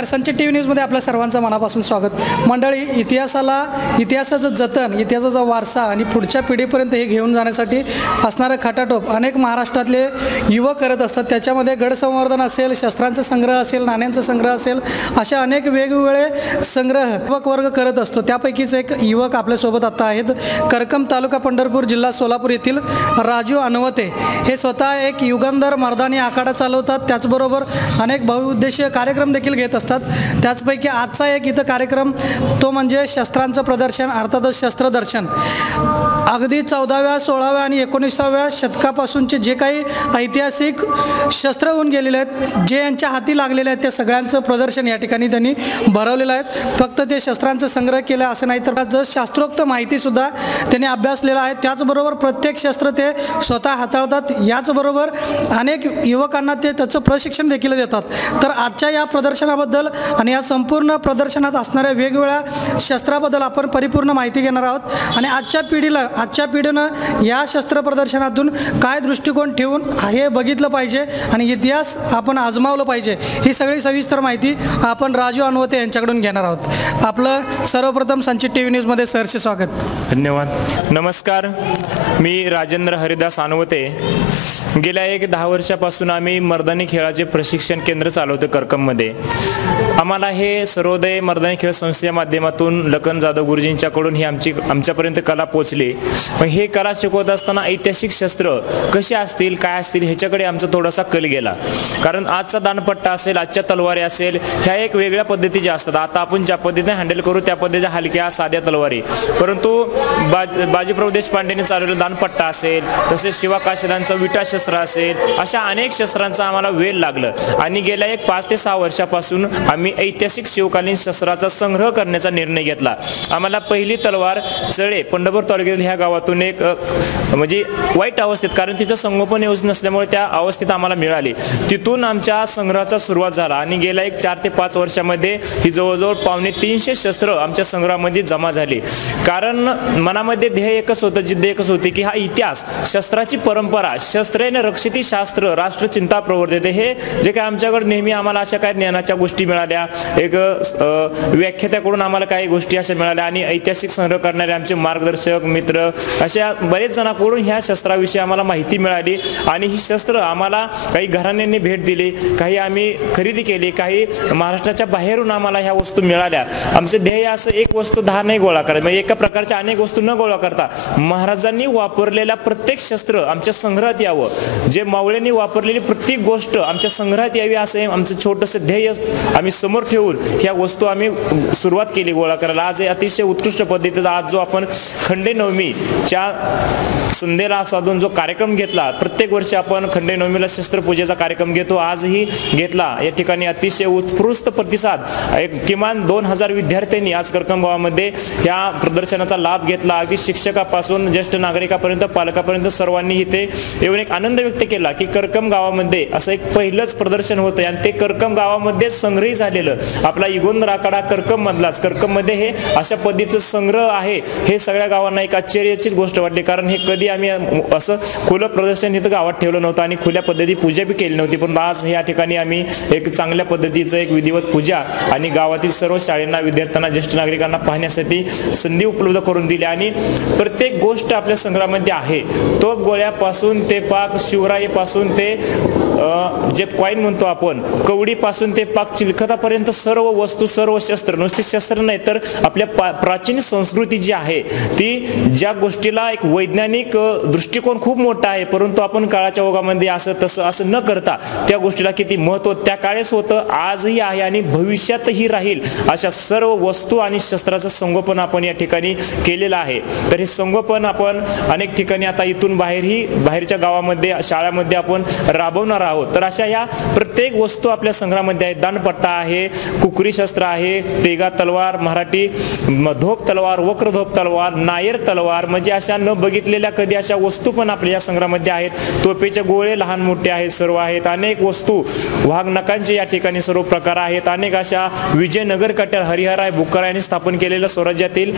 नमस्कार, संचित T V न्यूजमध्ये आपल्या सर्वांचं मनापासून स्वागत. मंडळी, इतिहासाचं जतन, इतिहासाचा वारसा आणि पुढच्या पिढीपर्यंत हे घेऊन जाण्यासाठी असणारं खटाटोप अनेक महाराष्ट्रातले युवक करत असतात. त्याच्यामध्ये गडसंवर्धन असेल, शस्त्रांचा संग्रह असेल, नाण्यांचा संग्रह असेल, अशा अनेक वेगवेगळे संग्रह युवक वर्ग करत असतो. त्यापैकीच एक युवक आपल्यासोबत आता आहेत. करकम तालुका पंढरपूर जिल्हा सोलापूर येथील राजू अनवते हे स्वतः एक युगंधर मर्दानी आखाडा चालवतात. त्याचबरोबर अनेक बहुउद्देशीय कार्यक्रम देखील घेत असतात. त्याचपैकी आजचा एक इथं कार्यक्रम तो म्हणजे शस्त्रांचं प्रदर्शन, अर्थातच शस्त्रदर्शन. अगदी 14व्या, 16व्या आणि 19व्या शतकापासूनचे जे काही ऐतिहासिक शस्त्र होऊन गेलेले आहेत, जे यांच्या हाती लागलेले आहेत, त्या सगळ्यांचं प्रदर्शन या ठिकाणी त्यांनी भरवलेलं आहे. फक्त ते शस्त्रांचा संग्रह केला असं नाही, तर जर शास्त्रोक्त माहितीसुद्धा त्यांनी अभ्यासलेला आहे. त्याचबरोबर प्रत्येक शस्त्र ते स्वतः हाताळतात. याचबरोबर अनेक युवकांना ते त्याचं प्रशिक्षण देखील देतात. तर आजच्या या प्रदर्शनाबद्दल आणि या संपूर्ण प्रदर्शनात असणाऱ्या वेगवेगळ्या शस्त्राबद्दल आपण परिपूर्ण माहिती घेणार आहोत. आणि आजच्या पिढीनं या शस्त्र प्रदर्शनातून काय दृष्टिकोन ठेवून हे बघितलं पाहिजे आणि इतिहास आपण आजमावलं पाहिजे, ही सगळी सविस्तर माहिती आपण राजू अनवते यांच्याकडून घेणार आहोत. आपलं सर्वप्रथम संचित टी व्ही न्यूजमध्ये सहर्ष स्वागत. धन्यवाद. नमस्कार, मी राजेंद्र हरिदास अनवते. गेल्या 10 वर्षापासून आम्ही मर्दानी खेळाचे प्रशिक्षण केंद्र चालवतो करकममध्ये. आम्हाला हे सर्वोदय मर्दानी खेळ संस्थेच्या माध्यमातून लखन जाधव गुरुजींच्याकडून ही आमच्यापर्यंत कला पोचली. मग हे कला शिकवत असताना ऐतिहासिक शस्त्र कशी असतील, काय असतील, ह्याच्याकडे आमचा थोडासा कल गेला. कारण आजचा दानपट्टा असेल, आजच्या तलवारी असेल, ह्या एक वेगळ्या पद्धतीच्या असतात. आता आपण ज्या पद्धतीने हँडल करू त्या पद्धतीच्या हलक्या साध्या तलवारी, परंतु बाजीप्रभू देशपांडेने चालवलेला दानपट्टा असेल, तसेच शिवा काशीदांचा विटा शस्त्र असेल, अशा अनेक शस्त्रांचा आम्हाला वेळ लागलं. आणि गेल्या 5 ते 6 वर्षापासून आम्ही ऐतिहासिक शिवकालीन शस्त्राचा संग्रह करण्याचा निर्णय घेतला. आम्हाला पहिली तलवार चळे पंढरपूर तालुक्यातील ह्या गावातून एक म्हणजे वाईट अवस्थेत, कारण तिचं संगोपन व्यवस्थित नसल्यामुळे त्या अवस्थेत आम्हाला मिळाली. तिथून आमच्या संग्रहाचा सुरुवात झाला आणि गेल्या 4 ते 5 वर्षामध्ये ही जवळजवळ 250 शस्त्र आमच्या संग्रहामध्ये जमा झाली. कारण मनामध्ये ध्येय एकच होतं, जिद्द एकच होती की हा इतिहास, शस्त्राची परंपरा, शस्त्रेने रक्षिती शास्त्र, राष्ट्रचिंता प्रवर्धते, हे जे काय आमच्याकडे नेहमी आम्हाला अशा काही ज्ञानाच्या गोष्टी मिळाल्या, एक व्याख्यात्याकडून आम्हाला काही गोष्टी अशा मिळाल्या आणि ऐतिहासिक संग्रह करणारे आमचे मार्गदर्शक मित्र अशा बरेच जणांकडून ह्या शस्त्राविषयी आम्हाला माहिती मिळाली. आणि ही शस्त्र आम्हाला काही घराण्यांनी भेट दिली, काही आम्ही खरेदी केली, काही महाराष्ट्राच्या बाहेरून आम्हाला ह्या वस्तू मिळाल्या. आमचे ध्येय असं एक वस्तू 10 नाही गोळा करायचं, म्हणजे एका प्रकारच्या अनेक वस्तू न गोळा करता महाराजांनी वापरलेल्या प्रत्येक शस्त्र आमच्या संग्रहात यावं, जे मावळ्यांनी वापरलेली प्रत्येक गोष्ट आमच्या संग्रहात यावी, असं आमचं छोटंसं ध्येय आम्ही समोर ठेवून ह्या वस्तू आम्ही सुरुवात केली गोळा करायला. आज अतिशय उत्कृष्ट पद्धतीचा आज जो आपण खंडे नवमीच्या संध्येला साधून जो कार्यक्रम घेतला, प्रत्येक वर्षी आपण खंडे नवमीला शस्त्रपूजेचा कार्यक्रम घेतो, आजही घेतला. या ठिकाणी अतिशय उत्कृष्ट प्रतिसाद, एक किमान 2000 विद्यार्थ्यांनी आज करकम गावामध्ये या प्रदर्शनाचा लाभ घेतला. अगदी शिक्षकापासून ज्येष्ठ नागरिकापर्यंत, पालकापर्यंत सर्वांनी इथे येऊन एक आनंद व्यक्त केला की करकम गावामध्ये असं एक पहिलंच प्रदर्शन होतं आणि ते करकम गावामध्येच संग्रही झालेलं. आपला युगंधर आखाडा करकम मधलाच, करकम मध्ये हे अशा पद्धतीचं संग्रह आहे, हे सगळ्या गावांना एक आश्चर्याचीच गोष्ट वाटली. कारण हे कधी आम्ही असं खुलं प्रदर्शन इथं गावात ठेवलं नव्हतं आणि खुल्या पद्धती पूजा बी केली नव्हती. पण आज या ठिकाणी आम्ही एक चांगल्या पद्धतीचं एक विधिवत पूजा आणि गावातील सर्व शाळांना, विद्यार्थ्यांना, ज्येष्ठ नागरिकांना पाहण्यासाठी संधी उपलब्ध करून दिली. आणि प्रत्येक गोष्ट आपल्या संग्रहामध्ये आहे, तोप गोळ्यापासून ते पाक शिवराईपासून ते जे कॉईन म्हणतो आपण, कवडीपासून ते पाक चिलखतापर्यंत सर्व वस्तू, सर्व शस्त्र, नुसते शस्त्र नाही तर आपल्या प्राचीन संस्कृती जी आहे ती, ज्या गोष्टीला एक वैज्ञानिक दृष्टिकोन खूप मोठा आहे, परंतु आपण काळाच्या ओघामध्ये असं न करता त्या गोष्टीला किती महत्त्व त्या काळेच होतं, आजही आहे आणि भविष्यातही राहील, अशा सर्व वस्तू आणि शस्त्राचं संगोपन आपण या ठिकाणी केलेलं आहे. तर हे संगोपन आपण अनेक ठिकाणी आता इथून बाहेरच्या गावामध्ये, शाळामध्ये आपण राबवणार आहोत. तर अशा या प्रत्येक वस्तू आपल्या संग्रहामध्ये आहेत. दानपट्टा आहे, कुकरी शस्त्र आहे, तेगा तलवार, मराठी धोप तलवार, वक्र धोप तलवार, नायर तलवार, म्हणजे अशा न बघितलेल्या कधी अशा वस्तू पण आपल्या या संग्रहामध्ये आहेत. तोफेचे गोळे लहान मोठे आहेत, सर्व आहेत. अनेक वस्तू, वाघ नखांचे या ठिकाणी सर्व प्रकार आहेत. अनेक अशा विजयनगर कट्यार, हरिहराय बुक्कराय यांनी स्थापन केलेल्या स्वराज्यातील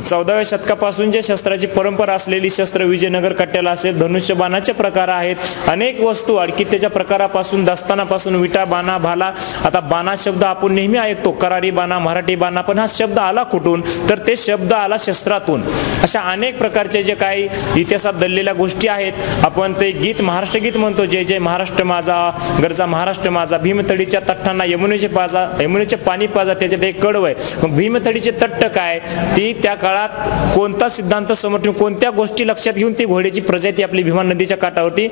14व्या शतकापासून जे शस्त्राची परंपरा असलेली शस्त्र विजयनगर कट्ट्याला असेल, धनुष्यबाणाचे प्रकार आहेत. अनेक वस्तू, अडकी त्याच्या प्रकारापासून दस्तानापासून विटा, बाणा, भाला. आता बाणा शब्द आपण नेहमी ऐकतो, करारी बाणा, मराठी बाणा, पण हा शब्द आला कुठून? तर ते शब्द आला शस्त्रातून. अशा अनेक प्रकारचे जे काही इतिहासात दडलेल्या गोष्टी आहेत. आपण ते गीत, महाराष्ट्र गीत म्हणतो, जय जय महाराष्ट्र माझा, गरजा महाराष्ट्र माझा, भीमथडीच्या तट्टांना यमुनेचे पाणी पाजा, त्याच्यात एक कडव आहे. मग भीमथडीचे तट्ट काय? ती त्या काळात कोणता सिद्धांत समोर ठेवून, कोणत्या गोष्टी लक्षात घेऊन ती घोड्याची प्रजाती आपली भीमा नदीच्या काठावरती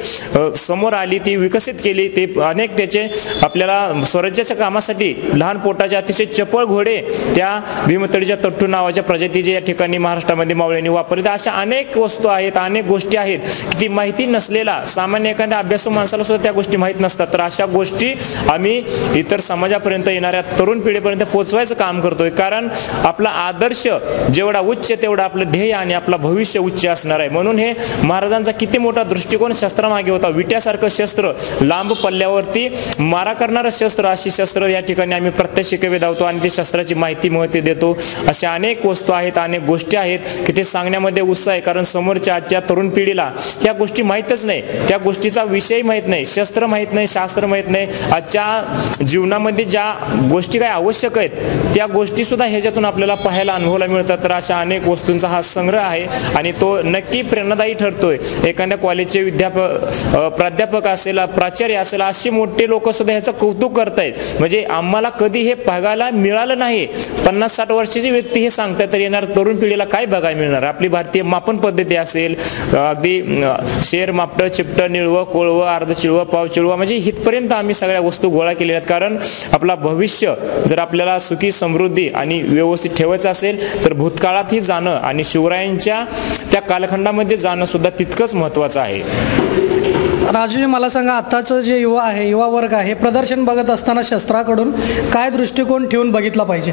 समोर आली, ती विकसित केली. ते अनेक त्याचे आपल्याला स्वराज्याच्या कामासाठी लहान पोटाचे अतिशय चपळ घोडे त्या भीमथडीच्या तट्टू नावाच्या प्रजातीचे या ठिकाणी महाराष्ट्रामध्ये मावळ्यांनी वापरले. अशा अनेक वस्तू आहेत, अनेक गोष्टी आहेत की ती माहिती नसलेला सामान्य एखाद्या अभ्यासू माणसाला सुद्धा त्या गोष्टी माहीत नसतात. तर अशा गोष्टी आम्ही इतर समाजापर्यंत, येणाऱ्या तरुण पिढीपर्यंत पोहोचवायचं काम करतोय. कारण आपला आदर्श जेवढा उच्च तेवढा आपलं ध्येय आणि आपला भविष्य उच्च असणार आहे. म्हणून हे महाराजांचा किती मोठा दृष्टिकोन शस्त्रामागे होता. विट्यासारखं शस्त्र, लांब पल्ल्यावरती मारा करणारं शस्त्र, अशी शस्त्र या ठिकाणी आम्ही प्रत्यक्ष शिकवे धावतो आणि ती शस्त्राची माहिती देतो. अशा अनेक वस्तू आहेत, अनेक गोष्टी आहेत की ते सांगण्यामध्ये उत्साह आहे. कारण समोरच्या आजच्या तरुण पिढीला ह्या गोष्टी माहीतच नाही, त्या गोष्टीचा विषय माहीत नाही, शस्त्र माहीत नाही, शास्त्र माहीत नाही. आजच्या जीवनामध्ये ज्या गोष्टी काय आवश्यक आहेत त्या गोष्टी सुद्धा ह्याच्यातून आपल्याला पाहायला, अनुभवायला मिळतात. तर अशा अनेक वस्तूंचा हा संग्रह आहे आणि तो नक्की प्रेरणादायी ठरतोय. एखाद्या कॉलेजचे प्राध्यापक असेल, प्राचार्य असेल, अशी मोठे लोक सुद्धा ह्याचं कौतुक करतायत. म्हणजे आम्हाला कधी हे बघायला मिळालं नाही. 50-60 वर्षाची व्यक्ती हे सांगतात, तर येणार तरुण पिढीला काय बघायला मिळणार? आपली भारतीय मापन पद्धती असेल, अगदी शेर, मापटं, चिपटं, निळवं, कोळवं, अर्ध चिळवं, पाव चिळवं, म्हणजे इथपर्यंत आम्ही सगळ्या वस्तू गोळा केलेल्या आहेत. कारण आपला भविष्य जर आपल्याला सुखी, समृद्धी आणि व्यवस्थित ठेवायचं असेल तर भूतकाळातही जाणं आणि शिवरायांच्या त्या कालखंडामध्ये जाणं सुद्धा तितकंच महत्त्वाचं आहे. राजूजी, मला सांगा, आत्ताचं जे युवा वर्ग आहे, प्रदर्शन बघत असताना शस्त्राकडून काय दृष्टिकोन ठेवून बघितला पाहिजे?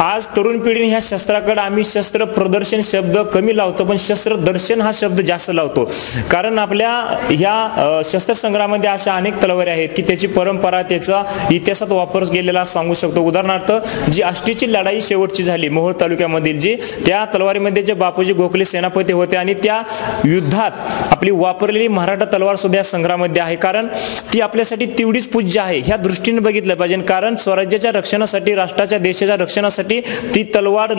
आज तरुण पिढीने ह्या शस्त्राकडे, आम्ही शस्त्र प्रदर्शन शब्द कमी लावतो पण शस्त्र दर्शन हा शब्द जास्त लावतो. कारण आपल्या ह्या शस्त्र संग्रहामध्ये अशा अनेक तलवारी आहेत की त्याची परंपरा, त्याचा इतिहासात वापर गेलेला सांगू शकतो. उदाहरणार्थ, जी आष्टीची लढाई शेवटची झाली मोहोळ तालुक्यामधील, जी त्या तलवारीमध्ये जे बापूजी गोखले सेनापती होते आणि त्या युद्धात आपली वापरलेली मराठा तलवार सुद्धा संग्रहामध्ये आहे. कारण ती आपल्यासाठी तेवढीच पूज्य आहे. ह्या दृष्टीने बघितलं पाहिजे. कारण स्वराज्याच्या रक्षणासाठी, राष्ट्राच्या, देशाच्या रक्षणासाठी ती तलवार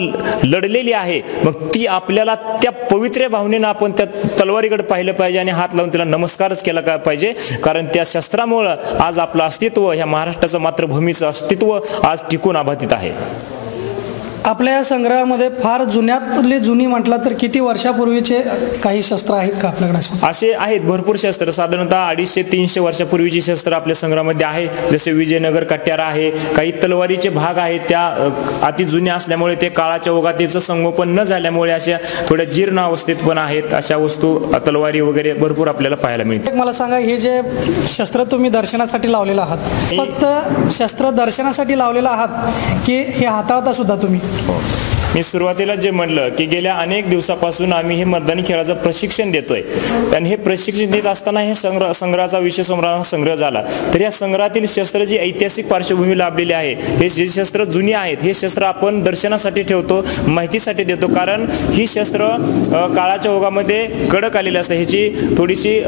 लढलेली आहे. मग ती आपल्याला त्या पवित्र भावनेनं आपण त्या तलवारीकडे पाहिलं पाहिजे आणि हात लावून तिला नमस्कारच केला पाहिजे. कारण त्या शस्त्रामुळं आज आपलं अस्तित्व, ह्या महाराष्ट्राचं, मातृभूमीचं अस्तित्व आज टिकून आभातीत आहे. आपल्या या संग्रहामध्ये फार जुन्यातली जुनी म्हटलं तर किती वर्षापूर्वीचे काही शस्त्र आहेत का आपल्याकडे? असे आहेत भरपूर शस्त्र, साधारणतः 250-300 वर्षापूर्वीची शस्त्र आपल्या संग्रहामध्ये आहे. जसे विजयनगर कट्यारा आहे, काही तलवारीचे भाग आहेत, त्या अति जुन्या असल्यामुळे ते काळाच्या ओघातीचं संगोपन न झाल्यामुळे अशा थोड्या जीर्ण अवस्थेत पण आहेत. अशा वस्तू, तलवारी वगैरे भरपूर आपल्याला पाहायला मिळते. मला सांगा, हे जे शस्त्र तुम्ही दर्शनासाठी लावलेलं आहात, फक्त शस्त्र दर्शनासाठी लावलेलं आहात की हे हाताळता सुद्धा तुम्ही? मी सुरुवातीला जे म्हणलं की गेल्या अनेक दिवसापासून आम्ही हे मर्दानी खेळाचं प्रशिक्षण देतोय आणि हे प्रशिक्षण देत असताना हे संग्रहाचा विषय संग्रह झाला. तर या संग्रहातील शस्त्र जी ऐतिहासिक पार्श्वभूमी लाभलेली आहे, हे जे शस्त्र जुनी आहेत, हे शस्त्र आपण दर्शनासाठी ठेवतो, माहितीसाठी देतो. कारण ही शस्त्र काळाच्या ओघामध्ये कडक आलेली असते, ह्याची थोडीशी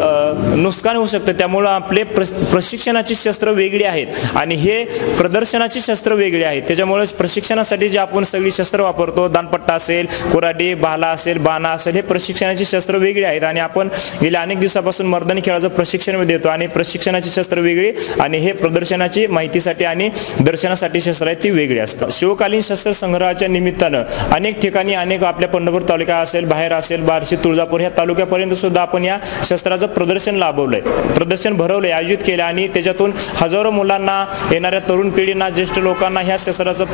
नुकसान होऊ शकतं. त्यामुळं आपले प्रशिक्षणाची शस्त्र वेगळी आहेत आणि हे प्रदर्शनाची शस्त्र वेगळी आहेत. त्याच्यामुळे प्रशिक्षणासाठी जे आपण सगळी शस्त्र वापरतो, दानपट्टा असेल, कुऱ्हाडी, भाला असेल, बाणा असेल, हे प्रशिक्षणाची शस्त्र वेगळी आहेत. आणि आपण गेल्या अनेक दिवसापासून मर्दानी खेळाचं प्रशिक्षण देतो आणि प्रशिक्षणाची शस्त्र वेगळी आणि हे प्रदर्शनाची, माहितीसाठी आणि दर्शनासाठी शस्त्र आहेत, ती वेगळी असतात. शिवकालीन शस्त्र संग्रहाच्या निमित्तानं अनेक ठिकाणी, अनेक आपल्या पंढरपूर तालुका असेल, बाहेर असेल, बार्शी, तुळजापूर ह्या तालुक्यापर्यंत सुद्धा आपण या शस्त्राचं प्रदर्शन प्रदर्शन भरवलंय, आयोजित केलं आणि त्याच्यातून हजारो मुलांना, येणाऱ्या तरुण पिढींना, ज्येष्ठ लोकांना ह्या शस्त्राचं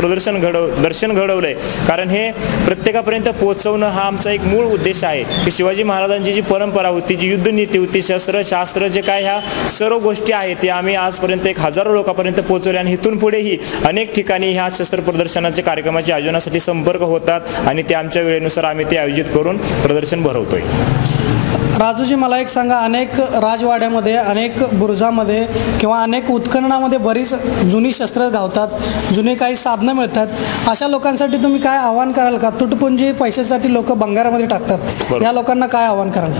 दर्शन घडवलंय. कारण हे प्रत्येकापर्यंत पोहोचवणं हा आमचा एक मूळ उद्देश आहे की शिवाजी महाराजांची जी परंपरा होती, जी युद्धनीती होती, शस्त्र, शास्त्र, जे काय ह्या सर्व गोष्टी आहेत, ते आम्ही आजपर्यंत हजारो लोकांपर्यंत पोहोचवले आणि इथून पुढेही अनेक ठिकाणी ह्या शस्त्र प्रदर्शनाच्या कार्यक्रमाच्या आयोजनासाठी संपर्क होतात आणि ते आमच्या वेळेनुसार आम्ही ते आयोजित करून प्रदर्शन भरवतोय. राजूजी, मला एक सांगा, अनेक राजवाड्यामध्ये, अनेक बुरुजामध्ये किंवा अनेक उत्खननामध्ये बरीच जुनी शस्त्र गावतात, जुनी काही साधनं मिळतात. अशा लोकांसाठी तुम्ही काय आव्हान कराल का? तुटपुंजी पैशासाठी लोक बंगारामध्ये टाकतात, या लोकांना काय आव्हान कराल?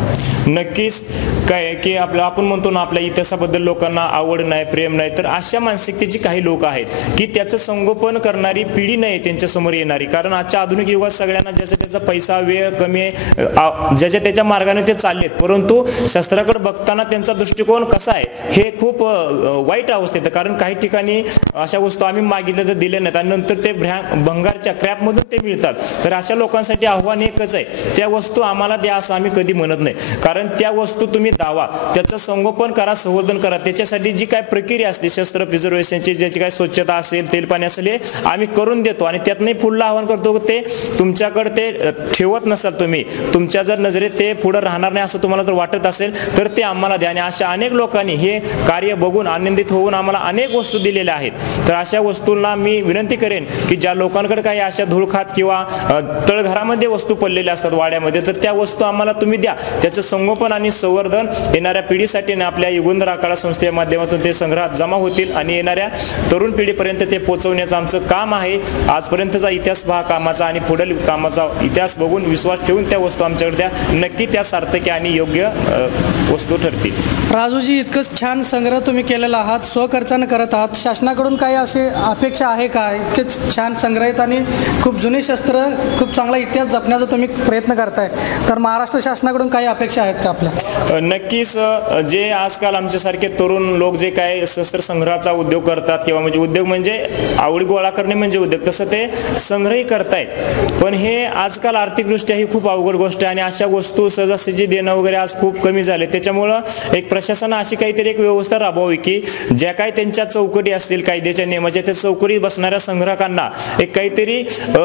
नक्कीच काय आहे की आपण म्हणतो ना, आपल्या इतिहासाबद्दल लोकांना आवड नाही, प्रेम नाही, तर अशा मानसिकतेची काही लोक आहेत की त्याचं संगोपन करणारी पिढी नाही त्यांच्यासमोर येणारी. कारण आजच्या आधुनिक युगात सगळ्यांना ज्याचा त्याचा पैसा, वेळ कमी आहे, ज्याच्या त्याच्या मार्गाने ते चाललेत, परंतु शस्त्राकडे बघताना त्यांचा दृष्टिकोन कसा आहे हे खूप वाईट अवस्थेत. कारण काही ठिकाणी अशा वस्तू आम्ही मागितल्या तर दिल्या नाहीत आणि नंतर ते भंगारच्या क्रॅपमधून ते मिळतात. तर अशा लोकांसाठी आव्हान एकच आहे, त्या वस्तू आम्हाला द्या असं आम्ही कधी म्हणत नाही. कारण त्या वस्तू तुम्ही दावा, त्याचं संगोपन करा, संवर्धन करा. त्याच्यासाठी जी काय प्रक्रिया असते शस्त्र प्रिझर्वेशनची, ज्याची काय स्वच्छता असेल, तेलपाणी असेल, हे आम्ही करून देतो. आणि त्यातनंही पुढलं आव्हान करतो, ते तुमच्याकडे ते ठेवत नसाल तुम्ही, तुमच्या जर नजरेत ते पुढे राहणार नाही असं तुम्हाला जर वाटत असेल तर ते आम्हाला द्या. आणि अशा अनेक लोकांनी हे कार्य बघून आनंदित होऊन आम्हाला अनेक वस्तू दिलेल्या आहेत. तर अशा वस्तूंना मी विनंती करेन की ज्या लोकांकडे काही अशा धुळखात किंवा तळघरामध्ये वस्तू पडलेल्या असतात वाड्यामध्ये, तर त्या वस्तू आम्हाला तुम्ही द्या. त्याचं संगोपन आणि संवर्धन येणाऱ्या पिढीसाठी आपल्या युगंधर आखाडा संस्थेच्या माध्यमातून ते संग्रहात जमा होतील आणि येणाऱ्या तरुण पिढीपर्यंत ते पोहोचवण्याचं आमचं काम आहे. आजपर्यंतचा इतिहास पहा कामाचा आणि पुढील कामाचा इतिहास बघून विश्वास ठेवून त्या वस्तू आमच्याकडे द्या. नक्की त्या सार्थकी आणि योग्य वस्तू ठरतील. राजूजी, इतकंच छान संग्रह तुम्ही केलेला आहात, स्वखर्चानं करत आहात. शासनाकडून काही अशी अपेक्षा आहे का? इतकेच छान संग्रहित आणि खूप जुने शस्त्र, खूप चांगला इतिहास जपण्याचा तुम्ही प्रयत्न करताय, तर महाराष्ट्र शासनाकडून काही अपेक्षा आहेत का आपल्या? नक्कीच. जे आजकाल आमच्यासारखे तरुण लोक जे काय शस्त्र संग्रहाचा उद्योग करतात, किंवा म्हणजे उद्योग म्हणजे आवडी गोळा करणे म्हणजे उद्योग, तसं ते संग्रही करतायत. पण हे आजकाल आर्थिकदृष्ट्या ही खूप अवघड गोष्ट आहे आणि अशा वस्तू सहजासहजी देणं वगैरे आज खूप कमी झाले. त्याच्यामुळं एक प्रशासनानं अशी काहीतरी एक व्यवस्था राबवावी की ज्या काही त्यांच्या चौकटी असतील कायद्याच्या नियमाच्या, त्या चौकटी बसणाऱ्या संग्राहकांना एक काहीतरी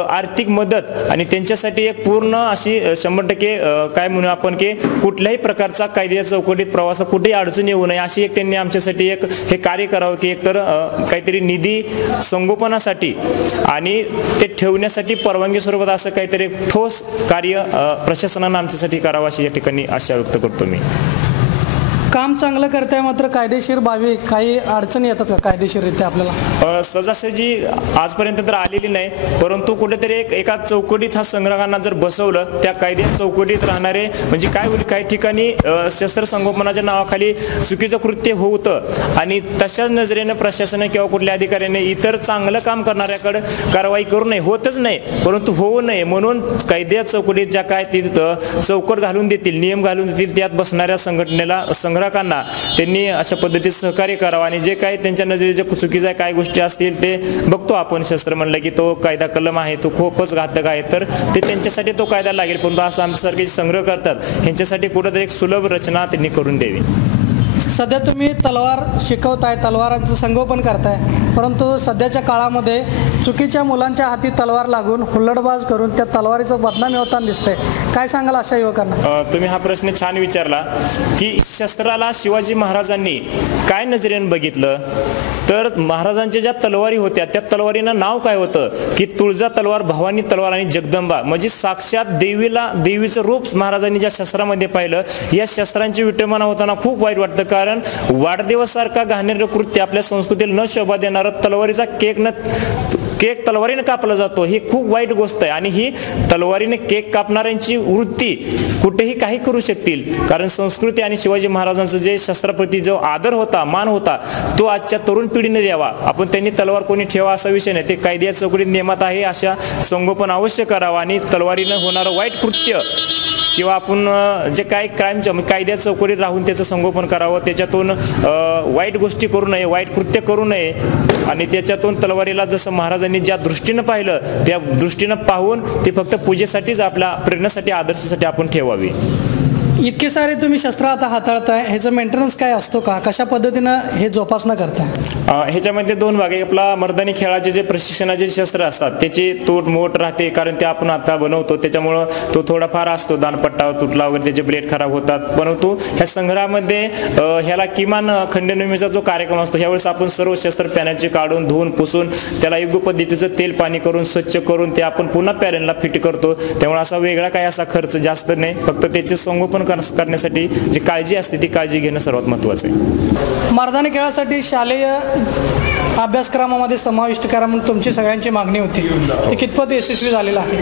आर्थिक मदत आणि त्यांच्यासाठी एक पूर्ण अशी 100% काय म्हणू आपण की कुठल्याही प्रकारचा कायद्याच्या चौकटीत प्रवासात कुठेही अडचण येऊ नये अशी एक त्यांनी आमच्यासाठी एक हे कार्य करावं की एकतर काहीतरी निधी संगोपनासाठी आणि ते ठेवण्यासाठी परवानगी स्वरूपात असं काहीतरी ठोस कार्य प्रशासनानं आमच्यासाठी करावं अशी या ठिकाणी आशा व्यक्त करतो मी. काम चांगलं करताय, मात्र कायदेशीर बाबी काही अडचणी येतात का कायदेशीररित्या आपल्याला? सहजासहजी आजपर्यंत तर आलेली नाही, परंतु कुठेतरी एका चौकटीत हा संग्राहकांना जर बसवलं, त्या कायद्या चौकटीत राहणारे म्हणजे काय होईल, काही ठिकाणी शस्त्र संगोपनाच्या नावाखाली चुकीचं कृत्य होतं आणि तशाच नजरेनं प्रशासन किंवा कुठल्या अधिकाऱ्याने इतर चांगलं काम करणाऱ्याकडे कारवाई करू नये, होतच नाही, परंतु होऊ नये म्हणून कायद्या चौकटीत ज्या काय तिथं चौकट घालून देतील, नियम घालून देतील, त्यात बसणाऱ्या संघटनेला संग्राहकांना त्यांनी अशा पद्धतीत सहकार्य करावं. आणि जे काही त्यांच्या नजरेच्या चुकीच्या काय गोष्टी असतील ते बघतो आपण, शस्त्र म्हणलं की तो कायदा कलम आहे, तो खूपच घातक आहे, तर ते त्यांच्यासाठी तो कायदा लागेल. परंतु असं आमच्यासारखे संग्रह करतात ह्यांच्यासाठी कुठंतरी एक सुलभ रचना त्यांनी करून द्यावी. सध्या तुम्ही तलवार शिकवताय, तलवारांचं संगोपन करताय, परंतु सध्याच्या काळामध्ये चुकीच्या मुलांच्या हाती तलवार लागून हुल्लडबाज करून त्या तलवारीचं बदनामी होताना दिसतंय. काय सांगाल अशा युवकांना? तुम्ही हा प्रश्न छान विचारला की शस्त्राला शिवाजी महाराजांनी काय नजरेनं बघितलं, तर महाराजांच्या ज्या तलवारी होत्या त्या तलवारीनं नाव काय होतं की तुळजा तलवार, भवानी तलवार आणि जगदंबा, म्हणजे साक्षात देवीचं रूप महाराजांनी ज्या शस्त्रामध्ये पाहिलं. या शस्त्रांची विटंबना होताना खूप वाईट वाटतं, कारण वाढदिवसासारखा घाणेरडं कृत्य आपल्या संस्कृतीला न शोभा देणारं तलवारीचा केक तलवारीने कापला जातो, ही खूप वाईट गोष्ट आहे. आणि ही तलवारीने केक कापणाऱ्यांची वृत्ती कुठेही काही करू शकतील, कारण संस्कृती आणि शिवाजी महाराजांचं जे शस्त्राप्रती जो आदर होता, मान होता, तो आजच्या तरुण पिढीने द्यावा. आपण त्यांनी तलवार कोणी ठेवा असा विषय नाही, ते कायद्या चौकटीत नियमात आहे, अशा संगोपन अवश्य करावं. आणि तलवारीनं होणारं वाईट कृत्य किंवा आपण जे काही क्राईमच्या कायद्या चौकटीत राहून त्याचं संगोपन करावं, त्याच्यातून वाईट गोष्टी करू नये, वाईट कृत्य करू नये. आणि त्याच्यातून तलवारीला जसं महाराजांनी ज्या दृष्टीनं पाहिलं त्या दृष्टीनं पाहून ते फक्त पूजेसाठीच, आपल्या प्रेरणेसाठी, आदर्शासाठी आपण ठेवावी. इतके सारे तुम्ही शस्त्र आता हाताळताय, ह्याचं मेंटेनन्स काय असतो का? कशा पद्धतीनं हे जोपासना करताय? ह्याच्यामध्ये दोन भाग आहे. आपला मर्दानी खेळाचे जे प्रशिक्षणाचे शस्त्र असतात त्याची तूट मोठ राहते, कारण ते आपण आता बनवतो, त्याच्यामुळं तो थोडाफार असतो, दानपट्टा तुटला वगैरे, त्याचे ब्लेड खराब होतात. परंतु ह्या संग्रहामध्ये ह्याला किमान खंडनिर्मितीचा जो कार्यक्रम असतो, ह्यावेळेस आपण सर्व शस्त्र पॅनलचे काढून धुवून पुसून त्याला योग्य पद्धतीचं तेल पाणी करून स्वच्छ करून ते आपण पुन्हा पॅनलला फिट करतो. त्यामुळे असा वेगळा काही असा खर्च जास्त नाही, फक्त त्याचे संगोपन करण्यासाठी जी काळजी असते ती काळजी घेणं सर्वात महत्त्वाचं आहे. मर्दानी खेळासाठी शालेय अभ्यासक्रमामध्ये समाविष्ट करा म्हणून तुमची सगळ्यांची मागणी होती, ती कितपत यशस्वी झालेला आहे?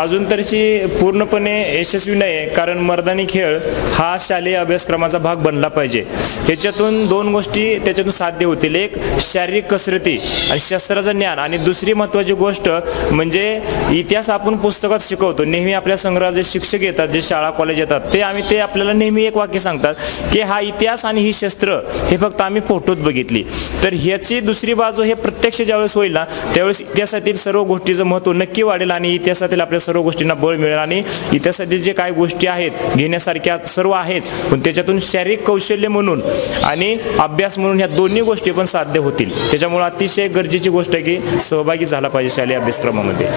अजून तरीची पूर्णपणे यशस्वी नाही आहे, कारण मर्दानी खेळ हा शालेय अभ्यासक्रमाचा भाग बनला पाहिजे. ह्याच्यातून दोन गोष्टी त्याच्यातून साध्य होतील. एक शारीरिक कसरती आणि शस्त्राचं ज्ञान, आणि दुसरी महत्त्वाची गोष्ट म्हणजे इतिहास आपण पुस्तकात शिकवतो. नेहमी आपल्या संग्रहात जे शिक्षक येतात, जे शाळा कॉलेज येतात, ते आपल्याला नेहमी एक वाक्य सांगतात की हा इतिहास आणि ही शस्त्र हे फक्त आम्ही फोटोत बघितली. तर ह्याची दुसरी बाजू हे प्रत्यक्ष ज्यावेळेस होईल ना त्यावेळेस इतिहासातील सर्व गोष्टीचं महत्त्व नक्की वाढेल आणि इतिहासातील आपल्या सर्व गोष्टींना बळ मिळेल. आणि इतिहासातील जे काही गोष्टी आहेत घेण्यासारख्या सर्व आहेत, पण त्याच्यातून शारीरिक कौशल्य म्हणून आणि अभ्यास म्हणून ह्या दोन्ही गोष्टी पण साध्य होतील. त्याच्यामुळे अतिशय गरजेची गोष्ट आहे की सहभागी झाला पाहिजे शालेय अभ्यासक्रमामध्ये.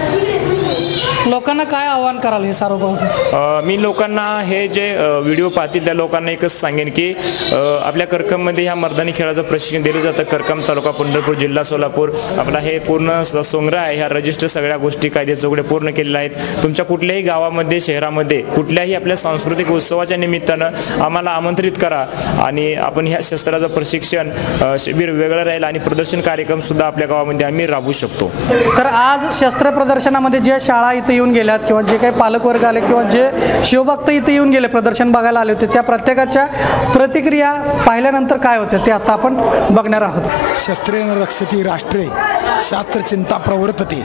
लोकांना काय आवाहन कराल हे सार्वभौम? मी लोकांना हे जे व्हिडिओ पाहतील त्या लोकांना एकच सांगेन की आपल्या करकममध्ये ह्या मर्दानी खेळाचं प्रशिक्षण दिलं जातं. करकम तालुका, पंढरपूर जिल्हा, सोलापूर आपला हे पूर्ण संग्रह आहे. ह्या रजिस्टर सगळ्या गोष्टी कायदे चौकड्या पूर्ण केलेल्या आहेत. तुमच्या कुठल्याही गावामध्ये, शहरामध्ये कुठल्याही आपल्या सांस्कृतिक उत्सवाच्या निमित्तानं आम्हाला आमंत्रित करा आणि आपण ह्या शस्त्राचं प्रशिक्षण शिबिर वेगळं राहील आणि प्रदर्शन कार्यक्रम सुद्धा आपल्या गावामध्ये आम्ही राबवू शकतो. तर आज शस्त्र प्रदर्शनामध्ये जे शाळा इथे येऊन गेल्यात किंवा जे काही पालकवर्ग आले किंवा जे शिवभक्त इथे येऊन गेले प्रदर्शन बघायला आले होते, त्या प्रत्येकाच्या प्रतिक्रिया पाहिल्यानंतर काय होत्या ते आता आपण बघणार आहोत. शस्त्रेण रक्षती राष्ट्रे शास्त्रचिंता प्रवर्तते.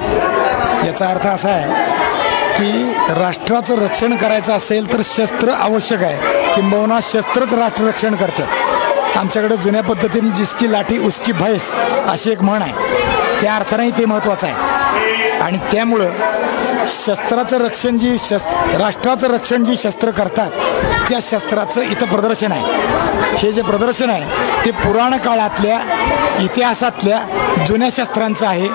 याचा अर्थ असा आहे की राष्ट्राचं रक्षण करायचं असेल तर शस्त्र आवश्यक आहे, किंबहुना शस्त्रच राष्ट्ररक्षण करतं. आमच्याकडे जुन्या पद्धतीने जिसकी लाठी उसकी भैंस अशी एक म्हण आहे. त्या अर्थानेही ते महत्त्वाचं आहे. आणि त्यामुळं शस्त्राचं रक्षण राष्ट्राचं रक्षण जी शस्त्र करतात त्या शस्त्राचं इथं प्रदर्शन आहे. हे जे प्रदर्शन आहे ते पुराण काळातल्या इतिहासातल्या जुन्या शस्त्रांचं आहे.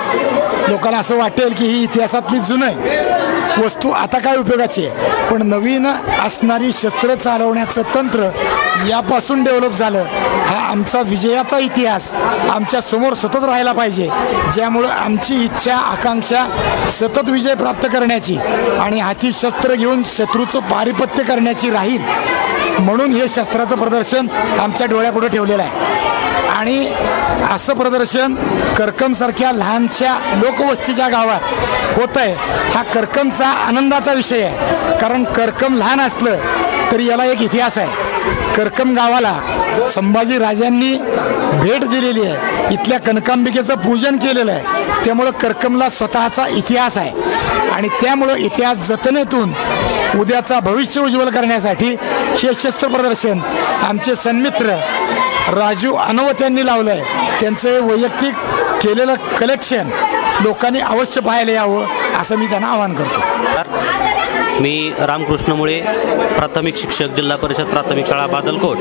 लोकांना असं वाटेल की ही इतिहासातली जुनं वस्तू आता काय उपयोगाची आहे, पण नवीन असणारी शस्त्र चालवण्याचं तंत्र यापासून डेव्हलप झालं. हा आमचा विजयाचा इतिहास आमच्या समोर सतत राहायला पाहिजे, ज्यामुळं आमची इच्छा आकांक्षा सतत विजय प्राप्त करण्याची आणि हाती शस्त्र घेऊन शत्रूचं पारिपत्य करण्याची राहील. म्हणून हे शस्त्राचं प्रदर्शन आमच्या डोळ्यापुढे ठेवलेलं आहे. आणि असं प्रदर्शन करकमसारख्या लहानशा लोकवस्तीच्या गावात होत आहे. हा करकमचा आनंदाचा विषय आहे, कारण करकम लहान असलं तरी याला एक इतिहास आहे. करकम गावाला संभाजी राजांनी भेट दिलेली आहे, इथल्या कनकांबिकेचं पूजन केलेलं आहे. त्यामुळं करकमला स्वतःचा इतिहास आहे आणि त्यामुळं इतिहास जतनेतून उद्याचा भविष्य उज्ज्वल करण्यासाठी हे शस्त्र प्रदर्शन आमचे सन्मित्र राजू अनवत यांनी लावलं आहे. त्यांचं वैयक्तिक केलेलं कलेक्शन लोकांनी अवश्य पाहायला यावं असं मी त्यांना आवाहन करतो. मी रामकृष्ण मुळे, प्राथमिक शिक्षक, जिल्हा परिषद प्राथमिक शाळा बादलकोट.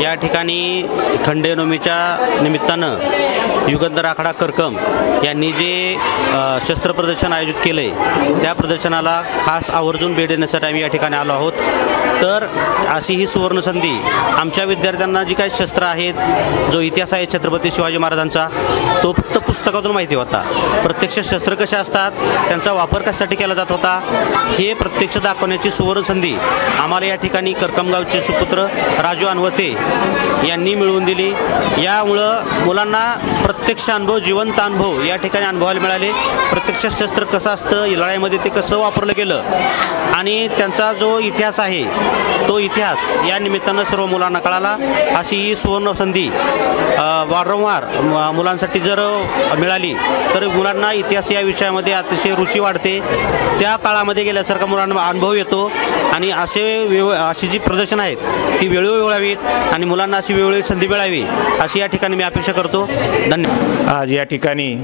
या ठिकाणी खंडेनवमीच्या निमित्तानं युगंधर आखाडा करकम यांनी जे शस्त्र प्रदर्शन आयोजित केलं आहे त्या प्रदर्शनाला खास आवर्जून भेट देण्यासाठी आम्ही या ठिकाणी आलो आहोत. तर अशी ही सुवर्णसंधी आमच्या विद्यार्थ्यांना जी काही शस्त्र आहेत, जो इतिहास आहे छत्रपती शिवाजी महाराजांचा, तो फक्त पुस्तकातून माहिती होता. प्रत्यक्ष शस्त्र कशा असतात, त्यांचा वापर कशासाठी केला जात होता, हे प्रत्यक्ष दाखवण्याची सुवर्णसंधी आम्हाला या ठिकाणी करकमगावचे सुपुत्र राजू अनवते यांनी मिळवून दिली. यामुळं मुलांना प्रत्यक्ष अनुभव, जिवंत अनुभव या ठिकाणी अनुभवायला मिळाले. प्रत्यक्ष शस्त्र कसं असतं, लढाईमध्ये ते कसं वापरलं गेलं आणि त्यांचा जो इतिहास आहे तो इतिहास या निमित्तानं सर्व मुलांना कळाला. अशी ही सुवर्णसंधी वारंवार मुलांसाठी जर मिळाली तर मुलांना इतिहास या विषयामध्ये अतिशय रुची वाढते. त्या काळामध्ये गेल्यासारखा मुलांना अनुभव येतो आणि अशी जी प्रदर्शन आहेत ती वेळोवेळी व्हावीत आणि मुलांना अशी वेळोवेळी संधी मिळावी अशी या ठिकाणी मी अपेक्षा करतो. धन्यवाद. आज या ठिकाणी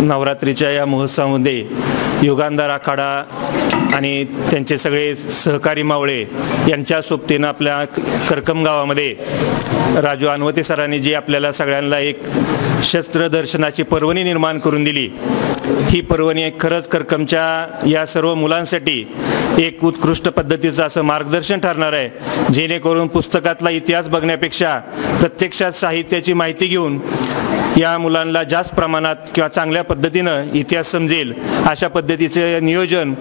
नवरात्रीच्या या महोत्सवामध्ये युगांधार आखाडा आणि त्यांचे सगळे सहकारी मावळे यांच्या सोबतीनं आपल्या करकम गावामध्ये राजू अनवते सरांनी जी आपल्याला सगळ्यांना एक शस्त्र दर्शनाची पर्वणी निर्माण करून दिली, ही पर्वणी खरंच करकमच्या या सर्व मुलांसाठी एक उत्कृष्ट पद्धतीचं असं मार्गदर्शन ठरणार आहे, जेणेकरून पुस्तकातला इतिहास बघण्यापेक्षा प्रत्यक्षात साहित्याची माहिती घेऊन या मुलांना जास्त प्रमाणात किंवा चांगल्या पद्धतीनं इतिहास समजेल अशा पद्धतीचे नियोजन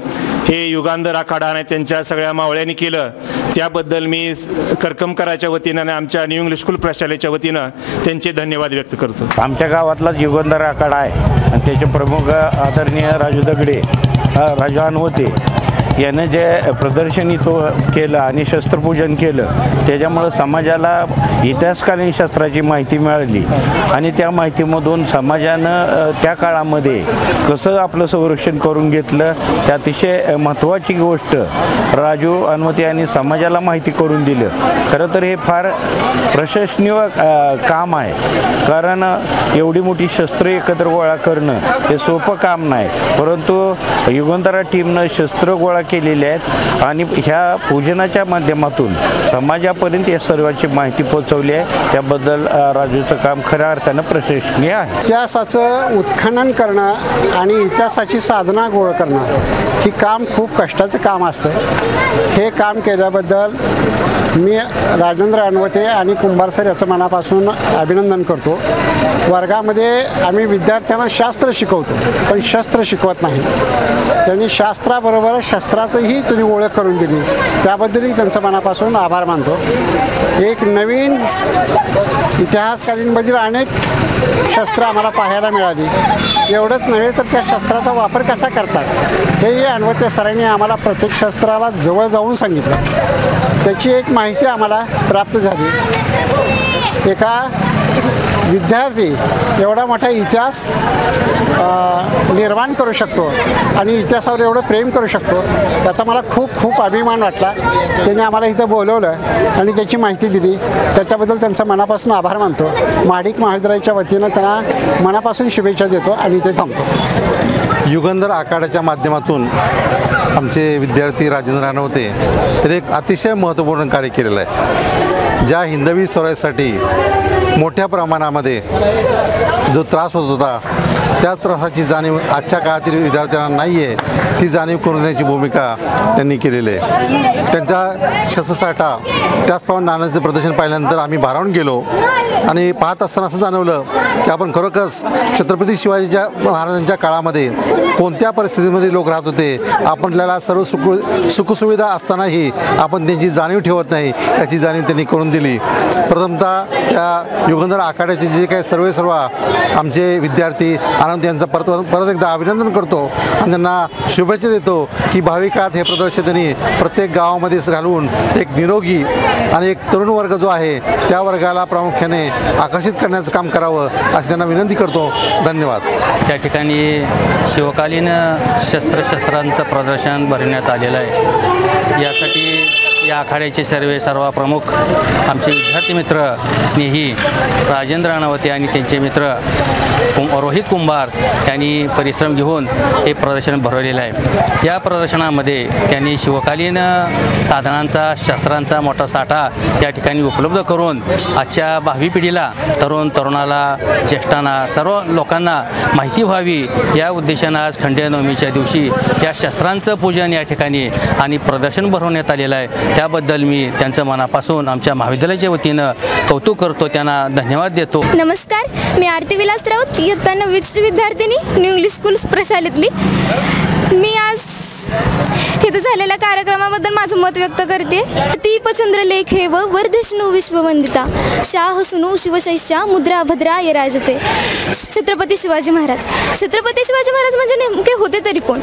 हे युगांधर आखाडा आणि त्यांच्या सगळ्या मावळ्यांनी केलं. त्याबद्दल मी करकमकराच्या वतीनं आणि आमच्या न्यू इंग्लिश स्कूल प्रशालेच्या वतीनं त्यांचे धन्यवाद व्यक्त करतो. आमच्या गावातलाच युगंधर आखाडा आहे आणि त्याचे प्रमुख आदरणीय राजू दगडे राजवान होते. यानं जे प्रदर्शन इथं केलं आणि शस्त्रपूजन केलं त्याच्यामुळं समाजाला इतिहासकालीन शस्त्राची माहिती मिळाली आणि त्या माहितीमधून समाजानं त्या काळामध्ये कसं आपलं संरक्षण करून घेतलं त्या अतिशय महत्त्वाची गोष्ट राजू अनवते यांनी समाजाला माहिती करून दिलं. खरं तर हे फार प्रशंसनीय काम आहे, कारण एवढी मोठी शस्त्र एकत्र गोळा करणं हे सोपं काम नाही, परंतु युगंधरा टीमनं शस्त्र गोळा केलेले आहेत आणि ह्या पूजनाच्या माध्यमातून समाजापर्यंत या सर्वांची माहिती पोहोचवली आहे. त्याबद्दल राजूचं काम खऱ्या अर्थानं प्रशंसनीय आहे. इतिहासाचं उत्खनन करणं आणि इतिहासाची साधना गोळ करणं ही काम खूप कष्टाचं काम असतं. हे काम केल्याबद्दल मी राजेंद्र अनवते आणि कुंभार सर याचं मनापासून अभिनंदन करतो. वर्गामध्ये आम्ही विद्यार्थ्यांना शास्त्र शिकवतो पण शस्त्र शिकवत नाही. त्यांनी शास्त्राबरोबर शस्त्राचंही त्यांनी ओळख करून दिली, त्याबद्दलही त्यांचं मनापासून आभार मानतो. एक नवीन इतिहासकालीनमधील अनेक शस्त्र आम्हाला पाहायला मिळाली. एवढंच नव्हे तर त्या शस्त्राचा वापर कसा करतात हेही अनवते सरांनी आम्हाला प्रत्येक शस्त्राला जवळ जाऊन सांगितलं. त्याची एक माहिती आम्हाला प्राप्त झाली. एका विद्यार्थी एवढा मोठा इतिहास निर्माण करू शकतो आणि इतिहासावर एवढं प्रेम करू शकतो याचा मला खूप खूप अभिमान वाटला. त्यांनी आम्हाला इथं बोलवलं आणि त्याची माहिती दिली, त्याच्याबद्दल त्यांचा मनापासून आभार मानतो. महाडिक महाविद्यालयाच्या वतीनं त्यांना मनापासून शुभेच्छा देतो आणि इथे थांबतो. युगंधर आखाड्याच्या माध्यमातून आमचे विद्यार्थी राजेंद्र अनवते यांनी एक अतिशय महत्त्वपूर्ण कार्य केलेलं आहे. ज्या हिंदवी स्वराज्यासाठी मोठ्या प्रमाणामध्ये जो त्रास होत होता त्या त्रासाची जाणीव आजच्या काळातील विद्यार्थ्यांना नाही आहे, ती जाणीव करून देण्याची भूमिका त्यांनी केलेली आहे. त्यांचा शस्त्रसाठा त्याचप्रमाणे नाण्याचं प्रदर्शन पाहिल्यानंतर आम्ही भारावून गेलो आणि पाहत असताना असं जाणवलं की आपण खरोखरच छत्रपती शिवाजीच्या महाराजांच्या काळामध्ये कोणत्या परिस्थितीमध्ये लोक राहत होते, आपल्याला सर्व सुखसुविधा असतानाही आपण त्यांची जाणीव ठेवत नाही याची जाणीव त्यांनी करून दिली. प्रथमतः त्या युगंधर आखाड्याचे जे काही सर्व आमचे विद्यार्थी आनंद यांचं परत एकदा अभिनंदन करतो आणि त्यांना शुभेच्छा देतो की भावी काळात हे प्रदर्शन त्यांनी प्रत्येक गावामध्ये घालून एक निरोगी आणि एक तरुण वर्ग जो आहे त्या वर्गाला प्रामुख्याने आकर्षित करण्याचं काम करावं अशी त्यांना विनंती करतो. धन्यवाद. त्या ठिकाणी शिवकालीन शस्त्रांचं प्रदर्शन भरवण्यात आलेलं आहे. यासाठी या आखाड्याचे सर्व प्रमुख आमचे विद्यार्थी मित्र स्नेही राजेंद्र अनवते आणि त्यांचे मित्र रोहित कुंभार यांनी परिश्रम घेऊन हे प्रदर्शन भरवलेलं आहे. या प्रदर्शनामध्ये त्यांनी शिवकालीन साधनांचा शस्त्रांचा मोठा साठा या ठिकाणी उपलब्ध करून आजच्या भावी पिढीला तरुणाला ज्येष्ठांना सर्व लोकांना माहिती व्हावी या उद्देशानं आज खंडे नवमीच्या दिवशी या शस्त्रांचं पूजन या ठिकाणी आणि प्रदर्शन भरवण्यात आलेलं आहे. त्याबद्दल मी त्यांचं मनापासून आमच्या महाविद्यालयाच्या वतीनं कौतुक करतो, त्यांना धन्यवाद देतो. नमस्कार, मी आरती विलास राऊत, इयत्ता 9वीची विद्यार्थिनी, न्यू इंग्लिश स्कूल प्रशालेतली. मी आज इथं झालेल्या कार्यक्रमाबद्दल माझं मत व्यक्त करते. दीपचंद्र लेखे व वर्धिष्णू विश्ववंदिता शाह सुनू शिवशैष्या मुद्रा भद्रा ये राजते. छत्रपती शिवाजी महाराज. छत्रपती शिवाजी महाराज म्हणजे नेमके होते तरी कोण?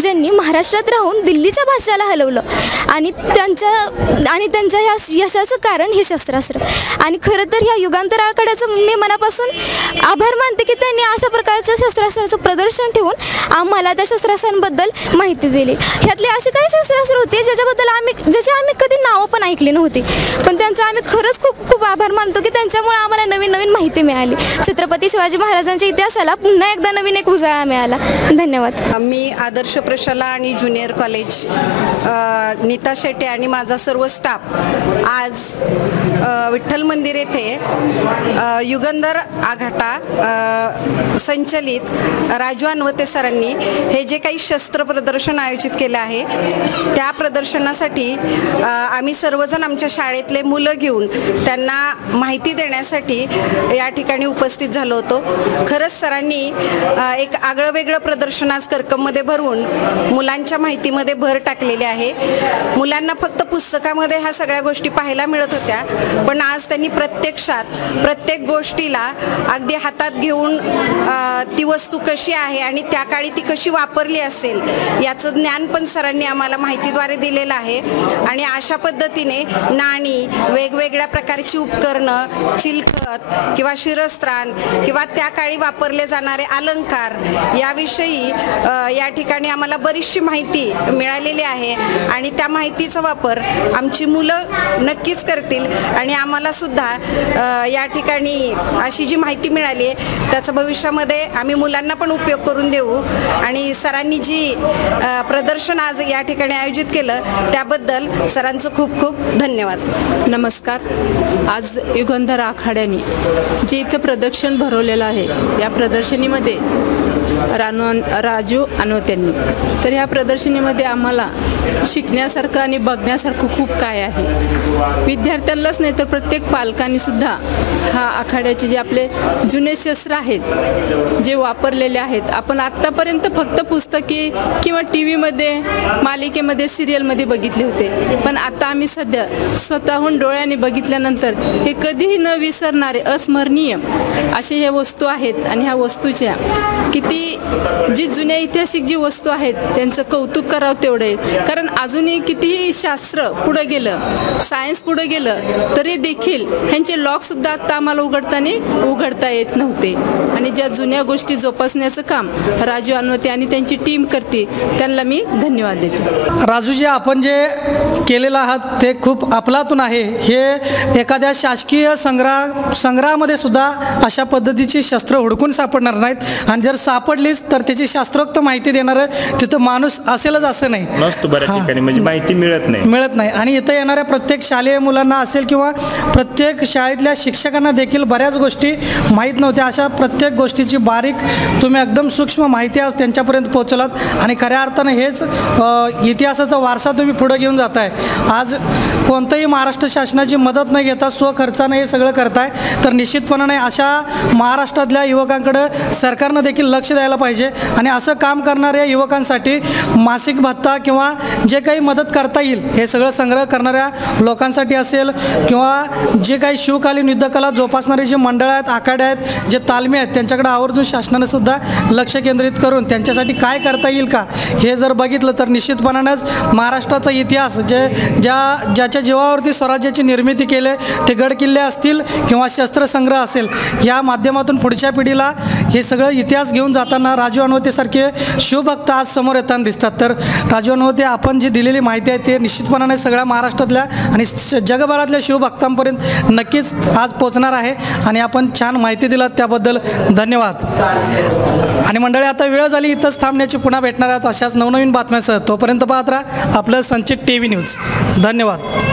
ज्यांनी महाराष्ट्रात राहून दिल्लीच्या भाषेला हलवलं आणि त्यांच्या या यशाचं कारण हे शस्त्रास्त्र. आणि खरं तर ह्या युगांतर आखाड्याचं मी मनापासून आभार मानते की त्यांनी अशा प्रकारच्या शस्त्रास्त्राचं प्रदर्शन ठेवून आम्हाला त्या शस्त्रास्त्रांबद्दल माहिती दिली. ह्यातले असे काही शस्त्रास्त्र होते ज्याची आम्ही कधी नावं पण ऐकली नव्हती, पण त्यांचा आम्ही खरंच खूप खूप आभार मानतो की त्यांच्यामुळे आम्हाला नवीन माहिती मिळाली. छत्रपती शिवाजी महाराजांच्या इतिहासाला पुन्हा एकदा नवीन एक उजाळा मिळाला. धन्यवाद. मी आदर्श प्रशाला आणि ज्युनियर कॉलेज नीता शेट्टे आणि माझा सर्व स्टाफ आज विठ्ठल मंदिर येथे युगंधर आघाटा संचलित राजू अनवते सरांनी हे जे काही शस्त्र प्रदर्शन आयोजित केलं आहे. त्या प्रदर्शनासाठी आम्ही सर्वजण आमच्या शाळेतले मुलं घेऊन त्यांना माहिती देण्यासाठी या ठिकाणी उपस्थित झालो होतो. खरंच सरांनी एक आगळं वेगळं प्रदर्शन आज करकममध्ये भरवून मुलांच्या माहितीमध्ये भर टाकलेली आहे. मुलांना फक्त पुस्तकामध्ये ह्या सगळ्या गोष्टी पाहायला मिळत होत्या, पण आज त्यांनी प्रत्यक्षात प्रत्येक गोष्टीला अगदी हातात घेऊन ती वस्तू कशी आहे आणि त्या काळी ती कशी वापरली असेल याचं ज्ञान पण सरांनी आम्हाला माहितीद्वारे दिलेलं आहे. आणि अशा पद्धतीने नाणी, वेगवेगळ्या प्रकारची उपकरणं, चिलखत किंवा शिरस्त्राण किंवा त्या काळी वापरले जाणारे अलंकार याविषयी या ठिकाणी आम्हाला बरीचशी माहिती मिळालेली आहे. आणि त्या माहितीचा वापर आमची मुलं नक्कीच करतील आणि आम्हाला सुद्धा या ठिकाणी अशी जी माहिती मिळाली आहे त्याचा भविष्यामध्ये आम्ही मुलांना पण उपयोग करून देऊ. आणि सरांनी जी प्रदर्शन आज या ठिकाणी आयोजित केलं त्याबद्दल सरांचं खूप खूप धन्यवाद. नमस्कार. आज युगंधर आखाड्याने जे इथं प्रदर्शन भरवलेलं आहे या प्रदर्शनीमध्ये राजू अनवत्यांनी, तर ह्या प्रदर्शनीमध्ये आम्हाला शिकण्यासारखं आणि बघण्यासारखं खूप काय आहे. विद्यार्थ्यांनाच नाही तर प्रत्येक पालकांनी सुद्धा हा आखाड्याचे जे आपले जुने शस्त्र आहेत जे वापरलेले आहेत, आपण आत्तापर्यंत फक्त पुस्तकी किंवा टी व्हीमध्ये, मालिकेमध्ये, सिरियलमध्ये बघितले होते, पण आता आम्ही सध्या स्वतःहून डोळ्याने बघितल्यानंतर हे कधीही न विसरणारे अस्मरणीय असे हे वस्तू आहेत. आणि ह्या वस्तूच्या किती जी जुन्या ऐतिहासिक जी वस्तू आहेत त्यांचं कौतुक करावं तेवढे, कारण अजूनही कितीही शास्त्र पुढं गेलं, सायन्स पुढं गेलं तरी देखील ह्यांचे लॉकसुद्धा आत्ता आम्हाला उघडता येत नव्हते. आणि ज्या जुन्या गोष्टी जोपासण्याचं काम राजू अनवते आणि त्यांची टीम करते त्यांना मी धन्यवाद देते. राजूजी, आपण जे केलेलं आहात ते खूप अफलातून आहे. हे एखाद्या शासकीय संग्रहामध्ये सुद्धा अशा पद्धतीची शस्त्र हुडकून सापडणार नाहीत. आणि जर सापडलीच तर त्याची शास्त्रोक्त माहिती देणारं तिथं माणूस असेलच असं नाही, नसतो बऱ्याच ठिकाणी, म्हणजे माहिती मिळत नाही. आणि इथं येणाऱ्या प्रत्येक शालेय मुलांना असेल किंवा प्रत्येक शाळेतल्या शिक्षकांना देखील बऱ्याच गोष्टी माहीत नव्हत्या. अशा प्रत्येक गोष्टीची बारीक तुम्ही एकदम सूक्ष्म माहिती आज त्यांच्यापर्यंत पोहोचलात. आणि खऱ्या अर्थानं हेच इतिहासाचा वारसा तुम्ही पुढे घेऊन जाताय. आज कोणतंही महाराष्ट्र शासनाची मदत न घेता स्वखर्चानं हे सगळं करताय, तर निश्चितपणाने अशा महाराष्ट्रातल्या युवकांकडं सरकारनं देखील लक्ष द्यायला पाहिजे. आणि असं काम करणाऱ्या युवकांसाठी मासिक भत्ता किंवा जे काही मदत करता येईल हे सगळं संग्रह करणाऱ्या लोकांसाठी असेल किंवा जे काही शिवकालीन युद्धकला जोपासणारी जी मंडळं आहेत, आखाडे आहेत, जे तालमी आहेत, त्यांच्याकडे आवर्जून शासनानं सुद्धा लक्ष केंद्रित करून त्यांच्यासाठी काय करता येईल का हे जर बघितलं तर निश्चितपणानंच महाराष्ट्राचा इतिहास ज्याच्या जीवावरती स्वराज्याची निर्मिती केली ते गड किल्ले असतील किंवा शस्त्रसंग्रह असेल, या माध्यमातून पुढच्या पिढीला हे सगळं इतिहास घेऊन जाताना राजू अनवतेसारखे शिवभक्त आज समोर येताना दिसतात. तर राजू अनवते, आपण जी दिलेली माहिती आहे ते निश्चितपणाने सगळ्या महाराष्ट्रातल्या आणि जगभरातल्या शिवभक्तांपर्यंत नक्कीच आज पोचणार आहे. आणि आपण छान माहिती दिलात त्याबद्दल धन्यवाद. आणि मंडळी, आता वेळ झाली इथंच थांबण्याची. पुन्हा भेटणार आहात अशाच नवनवीन बातम्यासह. तोपर्यंत पाहत राहा आपलं संचित TV न्यूज. धन्यवाद.